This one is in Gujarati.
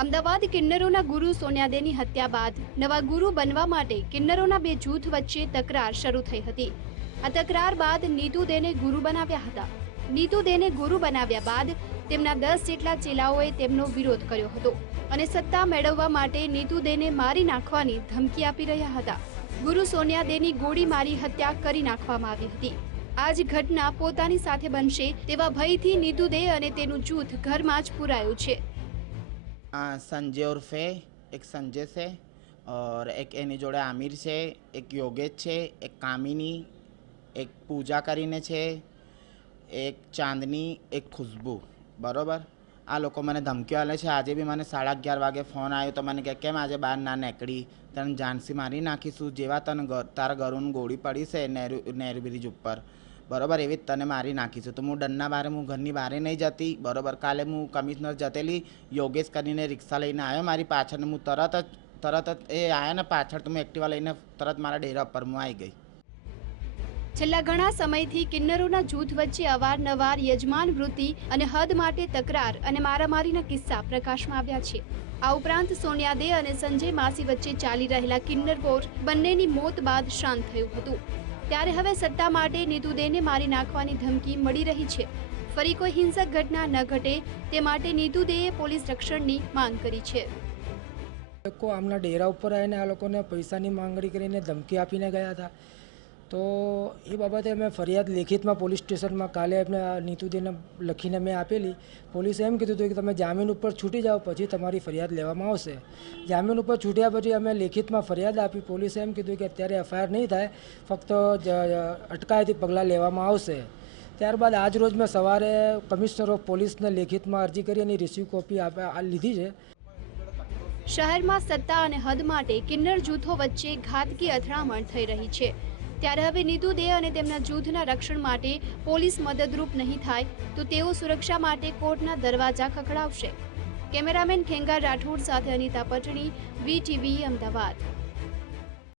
અમદાવાદ કિન્નરોના ગુરુ સોનિયાદેની હત્યા બાદ નવા ગુરુ બનવા માટે કિન્નરોના બે જૂથ વચ્ચે તકરાર શરૂ થઈ હતી. આ તકરાર બાદ નીતુ દેને ગુરુ બનાવ્યા હતા. નીતુ દેને ગુરુ બનાવ્યા બાદ તેમના દસ જેટલા ચેલાઓએ તેમનો વિરોધ કર્યો હતો અને સત્તા મેળવવા માટે નીતુ દેને મારી નાખવાની ધમકી આપી રહ્યા હતા. ગુરુ સોનિયા દેની ગોળી મારી હત્યા કરી નાખવામાં આવી હતી. આ ઘટના પોતાની સાથે બનશે તેવા ભયથી નીતુ દે અને તેનું જૂથ ઘરમાં જ પુરાયું છે. આ સંજય ઉર્ફે એક સંજય છે ઓર એક એની જોડે આમિર છે એક યોગેશ છે એક કામિની એક પૂજા કરીને છે એક ચાંદની એક ખુશ્બુ બરાબર આ લોકો મને ધમકીઓ આલે છે આજે બી મને સાડા અગિયાર વાગે ફોન આવ્યો તો મને કહે કેમ આજે બહાર ના નીકળી તને જાનસી મારી નાખીશું જેવા તને તારા ઘરોનું ગોળી પડી છે નેરુ નેહરુ બ્રિજ ઉપર બરોબર, એવી જ તને મારી નાખીશું તો હું ડનના બારે, હું ઘરની બહાર નહીં જતી. બરોબર, કાલે હું કમિશનર જતેલી, યોગેશ કરીને રિક્ષા લઈને આવ્યો મારી પાછળ હું તરત જ તરત જ એ આવ્યા ને પાછળ તો હું એક્ટિવા લઈને તરત મારા ડેરા ઉપર હું આવી ગઈ. છેલ્લા ઘણા સમયથી કિન્નરોના જૂથ વચ્ચે અવારનવાર યજમાન વૃત્તિ અને હદ માટે તકરાર અને મારામારીના કિસ્સા પ્રકાશમાં આવ્યા છે. આ ઉપરાંત સોનિયા દે અને સંજય માસી વચ્ચે ચાલી રહેલા કિન્નર વોર બંનેની મોત બાદ શાંત થયું હતું. ત્યારે હવે સત્તા માટે નીતુ દેને મારી નાખવાની ધમકી મળી રહી છે. ફરી કોઈ હિંસક ઘટના ન ઘટે તે માટે નીતુદેએ પોલીસ રક્ષણની માંગ કરી છે. લોકો આમના ડેરા ઉપર આવીને આ લોકોને પૈસાની માંગણી કરીને ધમકી આપીને ગયા હતા. તો એ બાબતે અમે ફરિયાદ લેખિતમાં પોલીસ સ્ટેશનમાં કાલે એમને નીતુદેને લખીને મેં આપેલી. પોલીસે એમ કીધું હતું કે તમે જામીન ઉપર છૂટી જાઓ, પછી તમારી ફરિયાદ લેવામાં આવશે. જામીન ઉપર છૂટ્યા પછી અમે લેખિતમાં ફરિયાદ આપી. પોલીસે એમ કીધું કે અત્યારે એફઆઈઆર નહીં થાય, ફક્ત અટકાયતી પગલાં લેવામાં આવશે. ત્યારબાદ આજ રોજ મેં સવારે કમિશનર ઓફ પોલીસને લેખિતમાં અરજી કરી અને રિસીવ કોપી લીધી છે. શહેરમાં સત્તા અને હદ માટે કિન્નર જૂથો વચ્ચે ઘાતકી અથડામણ થઈ રહી છે. ત્યારે હવે નીતુ દે અને તેમના જૂથના રક્ષણ માટે પોલીસ મદદરૂપ નહીં થાય, તો તેઓ સુરક્ષા માટે કોર્ટના દરવાજા ખખડાવશે. કેમેરામેન ખેંગાર રાઠોડ સાથે અનિતા પટણી, વીટીવી અમદાવાદ.